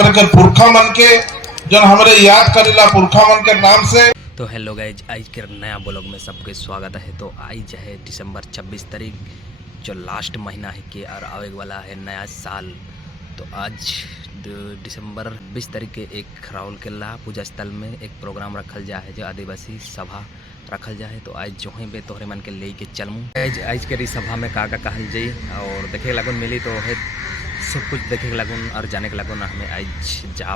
हमरे के पुरखा मन के जो हमरे याद करेला पुरखा मन के नाम से। तो हेलो गाइज, आज के नया ब्लॉग में सबके स्वागत है। तो आज है दिसंबर 26 तारीख, जो लास्ट महीना है के और आवे वाला है नया साल। तो आज दिसंबर 20 तारीख के एक राउल केला पूजा स्थल में एक प्रोग्राम रखल जा है, जो आदिवासी सभा रखल जा है। तो आज जो है बे तोहरे मन के ले के चलूँ आज के सभा में का कहल जाई और देखे लगन मिली। तो है सब कुछ देखे लगन और जाने के लगन हमें आज जा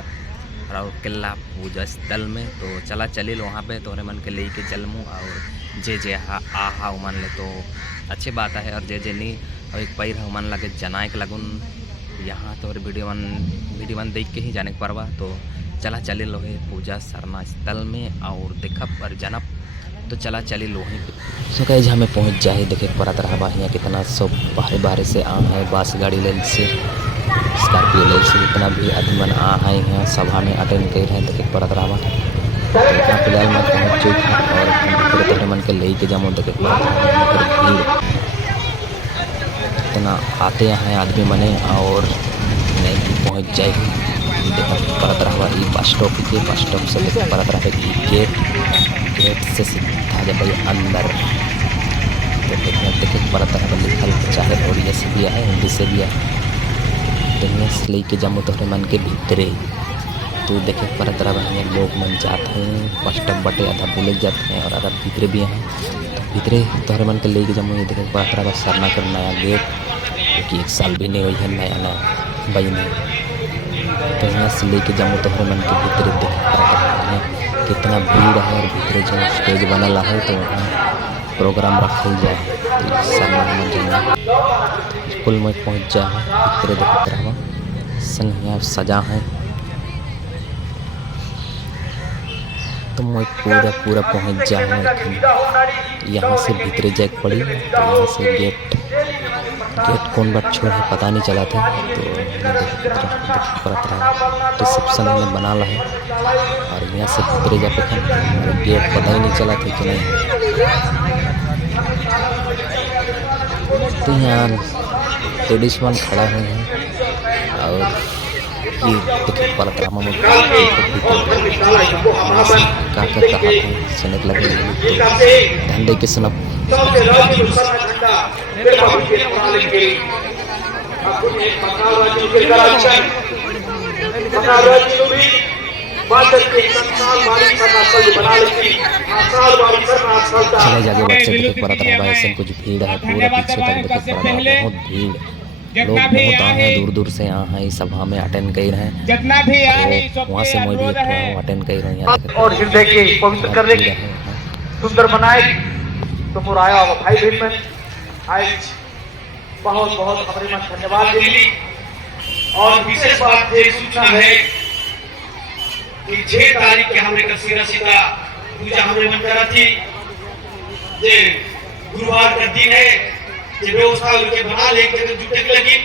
राउल केला पूजा स्थल में। तो चला चलिल वहाँ पे तोहरे मन के ले के चलूँ और जे आहा मन ले तो अच्छी बात है, और जे नहीं और एक पैर मन लगे जनाए के लगन यहाँ तो वीडियो वन देख के ही जाने के परवा। तो चला चले लोहे पूजा सरना स्थल में और देखब और जनब। तो चला चले लोहे सो कहे हमें पहुँच जाए देखे परत रहा यहाँ कितना सब बाहरे बाहरे से आ है, बस गाड़ी ले से स्कॉर्पियो ले से जितना भी आदमी मन आ है यहाँ सभा में अटेंड कर रहे देखे परत रहा। इतना फिलहाल मैं पहुँच चुकी और तोहरे मन के ले के जाऊँ देखे भीड़ इतना आते हैं आदमी मने और नहीं पहुँच जाएगी। देखा परत रहा बस स्टॉप से परत रहा गेट से सीधा जब अंदर। तो देखे परत रहा लिखल चाहे उड़िया से भी है हिंदी से भी है। देखने से लेके जामो तोहरे मन के भीतरे। तो देखे परत रहा लोग मन जाते हैं बस स्टॉप बटे आधा बोले जाते हैं और आधा भीतरे भी हैं। तो भीतरे तोहरे मन के लेके जामो ये देखे परत रहा सरना कर नया गेट कि 1 साल भी नहीं हुई है नया बजने। तो यहाँ से लेके जाऊँ तोहरे मन के भीतर देख कितना भीड़ है और भीतर जो स्टेज बनल है तो वहाँ प्रोग्राम रखल जाए। तो स्कूल में पहुँच जा है भीतर देखते रहो संग यहाँ सजा है। तो मैं पूरा पहुँच जा यहाँ से भीतर जाए पड़ी। तो यहाँ से गेट कौन बात छोड़ है पता नहीं चला था। तो रिसेप्शन में बना ला है और यहाँ से भीतर जाके गेट पता ही नहीं चला था कि नहीं। तो यहाँ लेडीज वन खड़ा हुए हैं और ये देखिए परत रामा में का कहा था सनक लगे धंधे के सनक चले जाके बच्चे देखे परत रहा ऐसा कुछ भीड़ है पूरा पीछे तक देखे परत रहा बहुत भीड़ लोग बहुत आए हैं दूर से यहाँ है सभा में अटेंड कर रहे हैं। तो वहाँ से मैं भी अटेंड कर रहा हूँ और हृदय के पवित्र करने की सुंदर बनाए। तो पूरा आया भाई बहन में आज बहुत बहुत हमारे मन धन्यवाद देली। और विशेष बात ये सूचना है कि 6 तारीख के हमरे का सिरा सीता पूजा हमरे मन करा थी। ये गुरुवार का दिन है, ये व्यवस्था उनके बना लेके तो जुटे लगी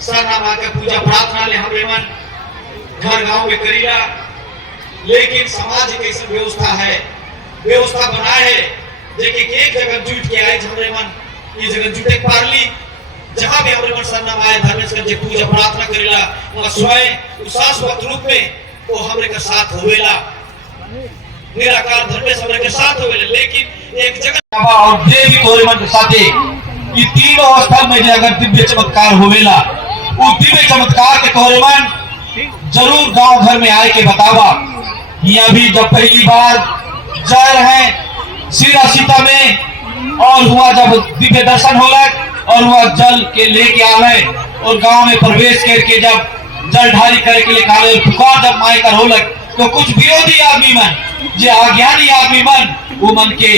सरना माँ का पूजा प्रार्थना ले हमरे मन घर गांव में करीला। लेकिन समाज कैसे व्यवस्था है, व्यवस्था बनाए है देखिए एक जगह जुट के आए हमरे मन ये जगह जुटे पारली जहाँ भी हमरे मन सरना माँ धर्मेश कर पूजा प्रार्थना करेला वहाँ स्वयं शाश्वत रूप में वो हमरे का साथ होवेला निराकार धर्मेश हमरे के साथ होवेला। लेकिन एक जगह और देवी तोरे मन के साथे ये तीनों अवस्था में अगर दिव्य चमत्कार होवेला वो दिव्य चमत्कार के तोरे मन जरूर गांव घर में आए के बतावा। यहाँ भी जब पहली बार जा रहे हैं सीरा सीता में और हुआ जब दिव्य दर्शन हो गए और वह जल के लेके आ गए और गांव में प्रवेश करके जब जल ढारी करे के लिए काले पुकार जब माए कर हो लग तो कुछ विरोधी आदमी मन जे अज्ञानी आदमी मन वो मन के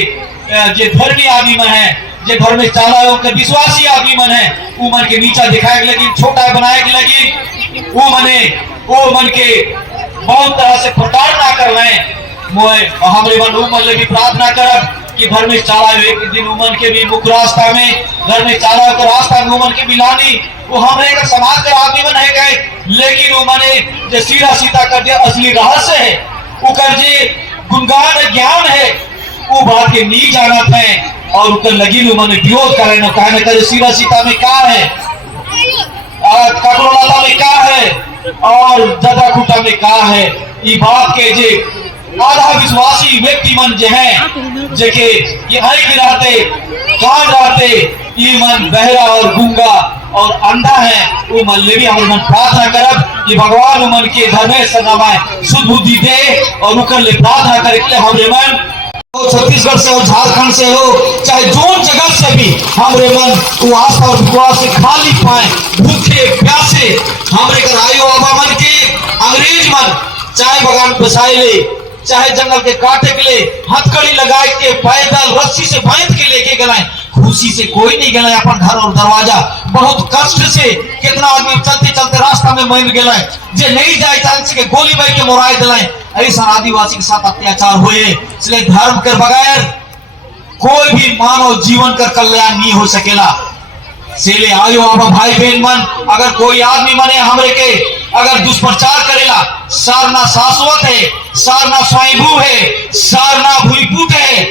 जे धर्मी आदमी मन है जे घर में चाला के विश्वासी आदमी मन है वो मन के नीचा दिखाए लगी छोटा बनाए के लगी वो मन के बहुत तरह से प्रताड़ना कर रहे हैं। मोए हमरे मन वो मन लगी प्रार्थना करब कि घर में चाला एक दिन उमन के भी मुख्य रास्ता में घर में चाला को रास्ता में उमन के मिलानी वो हमरे का समाज के आदमी मन है गए। लेकिन उमने जो सीरा सीता कर दिया असली रहस्य है वो कर जे गुणगान ज्ञान है वो बात के नहीं जानत है और उनका लगी उमने विरोध करे न कहने का सीरा सीता में क्या है ककरोलाता में क्या है और दादा खुटा में कहा है ये बात के जे आधा विश्वासी व्यक्ति मन जे है जेके ये हर रहते कान रहते ये मन बहरा और गूंगा और अंधा है वो मन ले भी हम मन प्रार्थना करब कि भगवान मन के धर्मेश नामाय शुद्ध बुद्धि दे और उकर ले प्रार्थना करे के हमरे मन छत्तीसगढ़ से और झारखंड से हो चाहे जोन जगह से भी हमरे मन वो आस्था और विश्वास से खाली पाए भूखे प्यासे हमरे कर आयो बाबा मन के अंग्रेज मन चाय बगान बसाए ले चाहे जंगल के काटे के लिए हथकड़ी लगाए के पैदल रस्सी से बांध के लेके गए खुशी से कोई नहीं गए अपन घर और दरवाजा बहुत कष्ट से कितना आदमी चलते चलते रास्ता में मर गए जे नहीं जाए चांस के गोली बाई के मोराए दिलाए ऐसा आदिवासी के साथ अत्याचार हुए इसलिए धर्म के बगैर कोई भी मानव जीवन का कल्याण नहीं हो सकेला सेले आयो बाबा भाई बहन मन अगर कोई आदमी मने हमरे के अगर दुष्प्रचार करेला सारना शाश्वत है सारना स्वयंभू है सारना भूमिपुत है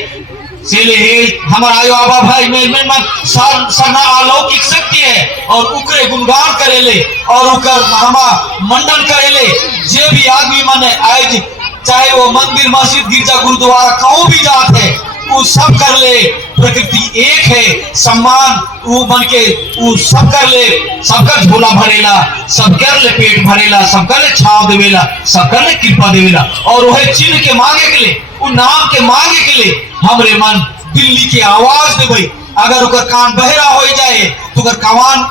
सेले हमारा आयो बाबा भाई बहन मन सारना अलौकिक शक्ति है और उकरे गुणगान करेले और उकर हमा मंडन करेले जे भी आदमी मने आज चाहे वो मंदिर मस्जिद गिरजा गुरुद्वारा कहूं भी जात है वो सब कर ले प्रकृति एक है सम्मान वो बन के वो सब कर ले सबका झोला भरेला सब कर ले पेट भरेला सब कर ले छाव देवेला सब कर ले कृपा देवेला और वह चिन्ह के मांगे के लिए वो नाम के मांगे के लिए हमरे मन दिल्ली की आवाज देवे अगर उकर कान बहरा हो जाए तो उकर कान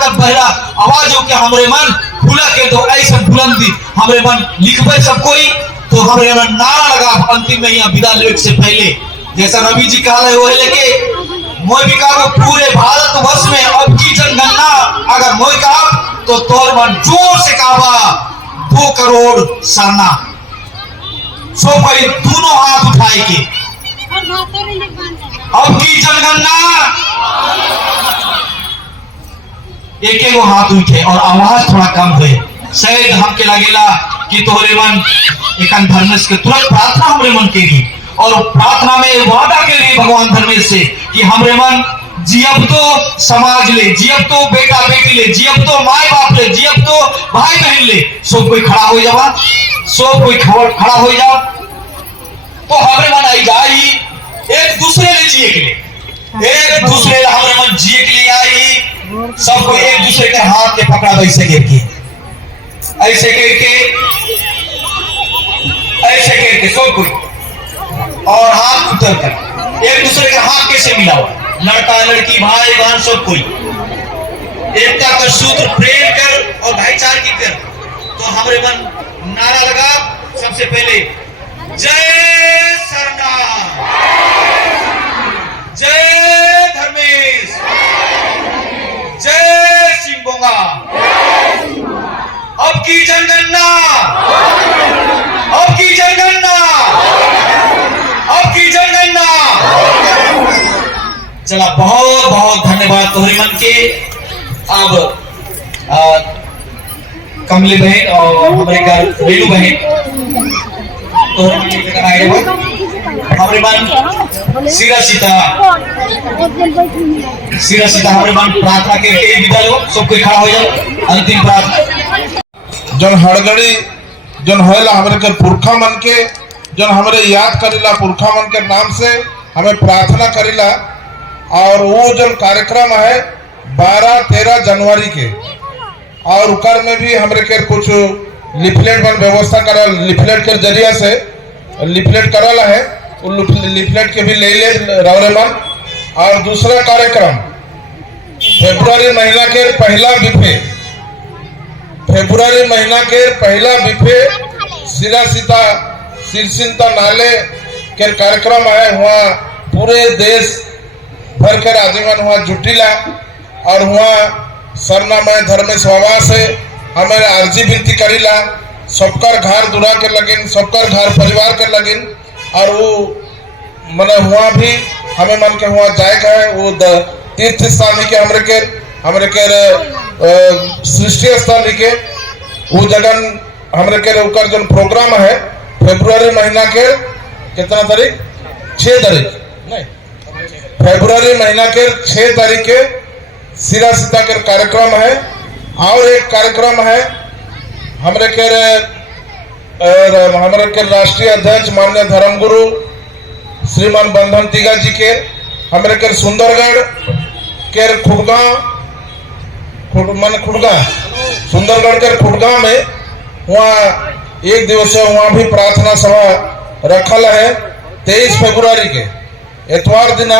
का बहरा आवाज हो के हमरे मन फूला के दो ऐसा बुलंदी हमरे मन लिखबे सब कोई तो हमरे मन नारा लगा अंतिम में यहाँ विदा लेने से पहले जैसा रवि जी कहा है वो है लेके मोई भी कहा पूरे भारत वर्ष में अब की जनगणना अगर मोई कहा तो तोर मन जोर से कहा 2 करोड़ सरना सो भाई दोनों हाथ उठाए के अब की जनगणना एक हाथ उठे और आवाज थोड़ा कम हुए शायद हमके लगेला कि तोहरे मन एक धर्मेश के तुरंत प्रार्थना हमरे मन के लिए और प्रार्थना में वादा के लिए भगवान धर्मेश से कि हमरे मन जियब तो समाज ले जियब तो बेटा बेटी ले जियब तो माए बाप ले जियब तो भाई बहन ले सब कोई खड़ा हो जावा सब कोई खड़ा हो जाओ तो हमरे मन आई जाई एक दूसरे ले जिए के लिए एक दूसरे हमरे मन जिए के लिए आई सब कोई एक दूसरे के हाथ के पकड़ा वैसे करके ऐसे करके सब कोई और हाथ उतर कर एक दूसरे के हाथ कैसे मिलाओ लड़का लड़की भाई बहन सब कोई एकता का सूत्र प्रेम कर और भाईचारे कर तो हमारे मन नारा लगा सबसे पहले जय सरना जय धर्मेश जय सिंबोंगा अब की जनगणना अब की जनगणना अब की जनगणना चला बहुत बहुत धन्यवाद तोहरे मन के अब कमली बहन और हमारे घर रेणु बहन तोहरे मन के आए हमारे मन सिरा सीता हमारे मन प्रार्थना के विदा लो सब कोई खड़ा हो जाओ अंतिम प्रार्थना जन हड़गड़ी जन होएला हमारे कर पुरखा मन के जन हमारे याद करेला पुरखा मन के नाम से हमें प्रार्थना करेला और वो जो कार्यक्रम है 12-13 जनवरी के और उकर में भी हमारे के कुछ लिफलेट बन व्यवस्था करा लिफलेट के जरिया से लिफलेट करल है लिफलेट के भी ले रवरे मन और दूसरा कार्यक्रम फरवरी महीना के पहला बिफे सिरसिंता नाले के कार्यक्रम है वहाँ पूरे देश भर के आदमी वहाँ जुटिला और वहाँ सरना में धर्मेश बाबा से हमें अर्जी विनती करीला सबकर घर दुरा के लगिन सबकर घर परिवार के लगिन और वो मैंने हुआ भी हमें मन के हुआ जाए का है वो तीर्थ स्थान के हमरे के सृष्टि स्थल के वो जगन हमरे के ऊपर जो प्रोग्राम है फरवरी महीना के कितना तारीख 6 तारीख नहीं फरवरी महीना के 6 तारीख के सिरा सीता के कार्यक्रम है और एक कार्यक्रम है हमरे के राष्ट्रीय अध्यक्ष माननीय धर्मगुरु श्रीमान बंधन तिगा जी के, हमरे के सुंदरगढ़ के सुंदरगढ़ के खुड़गांव में वहाँ एक दिवसीय वहाँ भी प्रार्थना सभा रखल है 23 फरवरी के एतवार दिन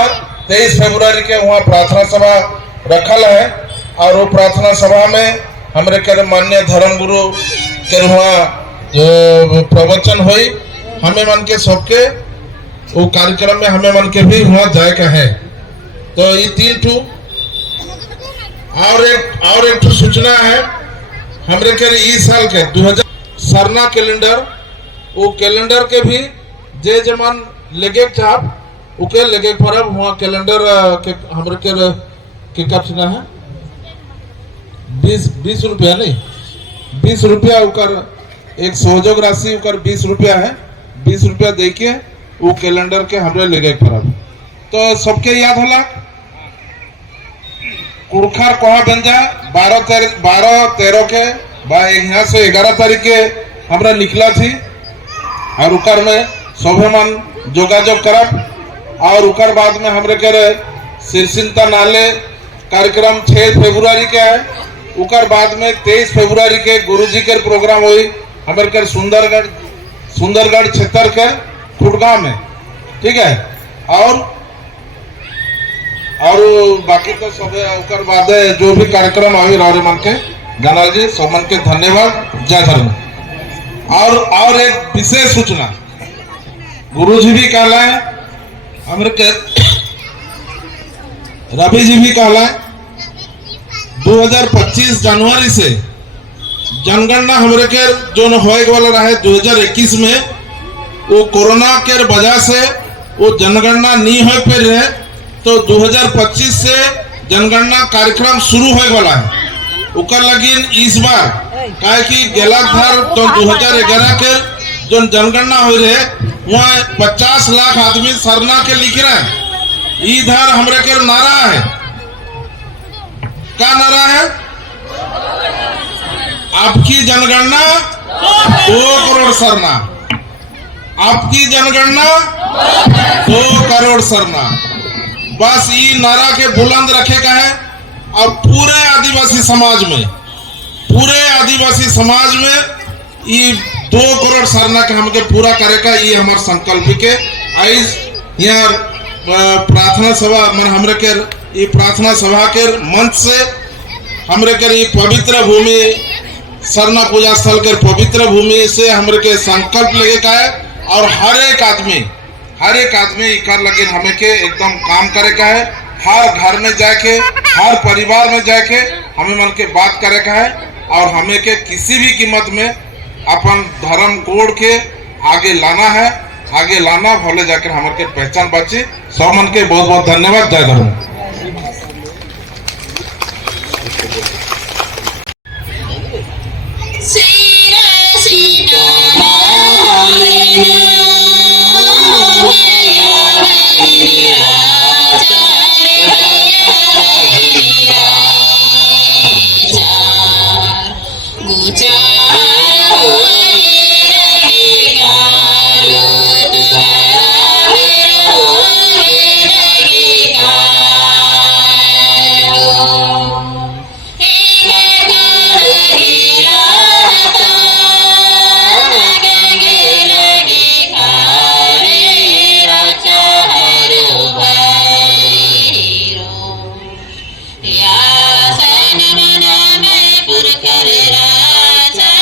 23 फरवरी के वहाँ प्रार्थना सभा रखल है। और वो प्रार्थना सभा में हमरे के माननीय धर्मगुरु के वहाँ प्रवचन हुई। हमें मन के सबके वो कार्यक्रम में हमें मन के भी वहाँ जाए का है। तो ये 3 ठू और एक सूचना है हमरे के इस साल के 2000 सरना कैलेंडर, वो कैलेंडर के भी जे जमान लेगे चाप उके लेगे पर वहाँ कैलेंडर के हमरे के कतना है 20 रुपया नहीं 20 रुपया उकर एक सहयोग राशि उकर 20 रुपया है। 20 रुपया दे के वो कैलेंडर के हमरे लेगे पर तो सबके याद होला कुड़खार कोहा बंजा 12-13 के यहाँ से 11 तारीख के हमरा निकला थी और उकर में सभे मन जोगाजोग करब। और उकर बाद में हमरे के सिरसिनता नाले कार्यक्रम 6 फरवरी के है। उकर बाद में 23 फरवरी के गुरुजी के प्रोग्राम हुई हमरे के सुंदरगढ़ क्षेत्र के खुड़गांव में, ठीक है। और बाकी तो सब उकर बाद जो भी कार्यक्रम आवे रौरे मन के गणल जी सब मन के धन्यवाद। जय धर्म। और एक विशेष सूचना गुरुजी भी कहला है हमरे के रवि जी भी कहला है 2025 जनवरी से जनगणना हमरे के जो होए वाला रहे 2021 में वो कोरोना के वजह से वो जनगणना नहीं हो पे रहे। तो 2025 से जनगणना कार्यक्रम शुरू होए वाला है। उकर लगिन इस बार काहे कि गेला भर तो 2011 के जो जनगणना हो रहे वहाँ 50 लाख आदमी सरना के लिख रहे हैं। इधर हमरे के नारा है, क्या नारा है? आपकी जनगणना 2 करोड़ सरना, आपकी जनगणना 2 करोड़ सरना। बस ये नारा के बुलंद रखे का है। और पूरे आदिवासी समाज में ये 2 करोड़ सरना के हमके पूरा करे का ये हमारे संकल्प के आज यहाँ प्रार्थना सभा मन हमरे के ये प्रार्थना सभा के मंच से हमरे के ये पवित्र भूमि सरना पूजा स्थल के पवित्र भूमि से हमरे के संकल्प लेके का है। और हर एक आदमी कर लगे हमें के एकदम काम करे का है। हर घर में जाके हर परिवार में जाके हमें मन के बात करे का है। और हमें के किसी भी कीमत में अपन धर्म कोड के आगे लाना भले जाकर हमारे के पहचान बची। सब मन के बहुत बहुत धन्यवाद। जय धर्म। यासन मन में पुरकर राजा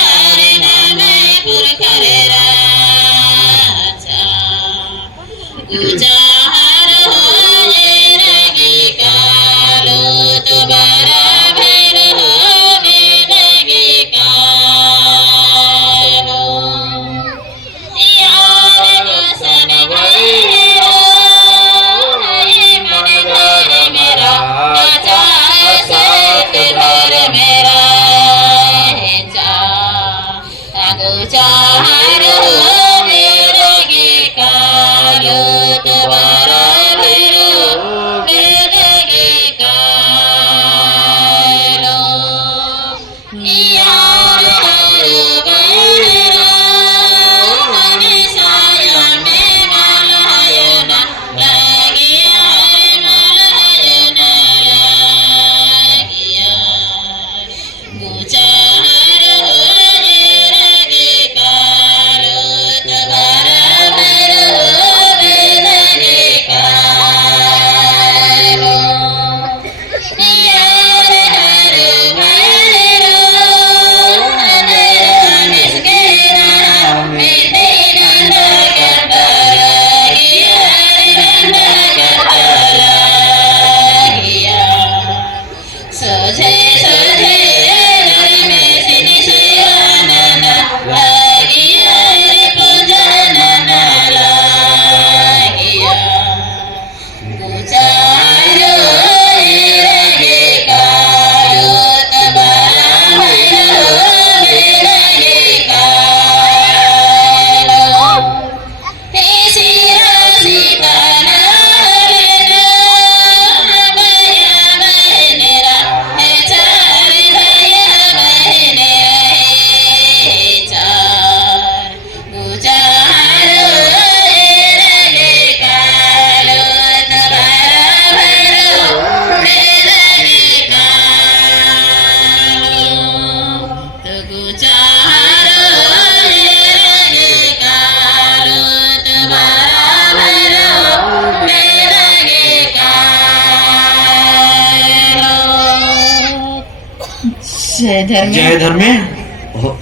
जय धर्मे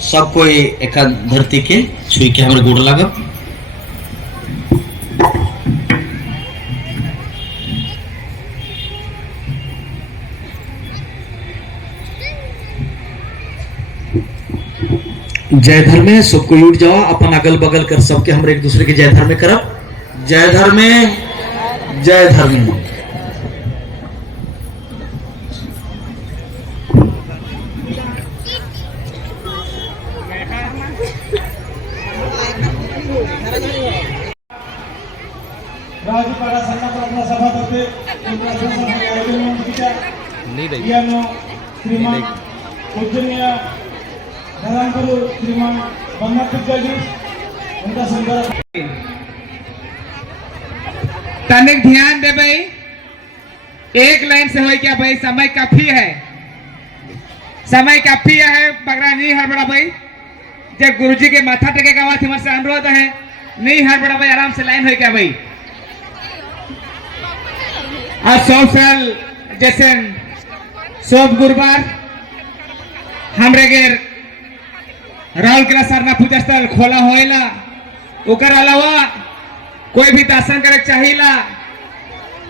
सब कोई एक धरती के छुई के हमरे गोड़ लागब। जय धर्मे सबको उठ जाओ, अपन अगल बगल कर सबके हमरे एक दूसरे के जय धर्मे करब। जय धर्मे जय धर्मे। राजूपाडा संघाचा सभापती श्रीमान पूजनीय धर्मगुरु श्रीमान बन्नापिज्जा जी उनका संदर्भ तनिक ध्यान दे भाई, एक लाइन से हो क्या भाई, समय काफी है, समय काफी है। बगरा नहीं हड़बड़ा भाई, जब गुरुजी के माथा टेके का बात हमारे से अनुरोध है, नहीं हड़बड़ा भाई, आराम से लाइन हो क्या भाई। आज 100 साल जैसे सब गुरुवार हमरे गेर राहुल किला सरना पूजा स्थल खोला होइला, ओकर अलावा कोई भी दर्शन करे चाहिला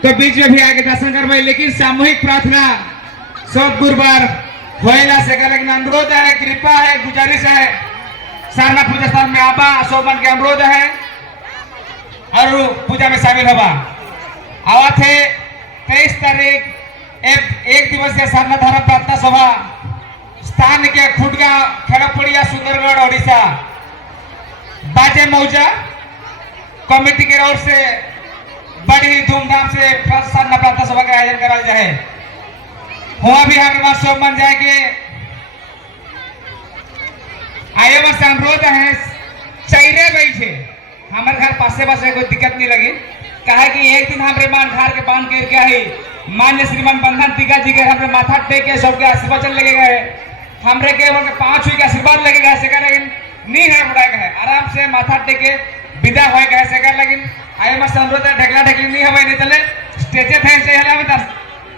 तो बीच में भी आके दर्शन करवाई, लेकिन सामूहिक प्रार्थना सब गुरुवार होइला से करे अनुरोध है, कृपा है, गुजारिश है, सरना पूजा स्थल में आबा सोमन के अनुरोध है और पूजा में शामिल होगा। आवा थे 23 तारीख एक दिवसीय सरना धारा प्रार्थना सभा स्थान के खुटगा खेड़पड़िया सुंदरगढ़ ओडिशा बाजे मौजा कमेटी के ओर से बड़ी धूमधाम से सरना प्रार्थना सभा का आयोजन करा जाए। हुआ भी हमारे पास सोमन जाएंगे, आए वर्ष अनुरोध है चैरे बैठे हमारे घर पासे पासे कोई दिक्कत नहीं लगी, कहा कि एक दिन हमारे मान घर के बांध कर क्या है मान्य श्रीमान बंधन टीका जी के हमारे माथा टेक के सबके आशीर्वाद लगेगा है, हमरे के 5 हुई के आशीर्वाद लगेगा है, लेकिन नहीं है बुढ़ा है, आराम से माथा टेक के विदा होएगा है, लेकिन आए मस्त अनुरोध है ढकला ढकली नहीं हमें नहीं तले स्टेजे थे से हला में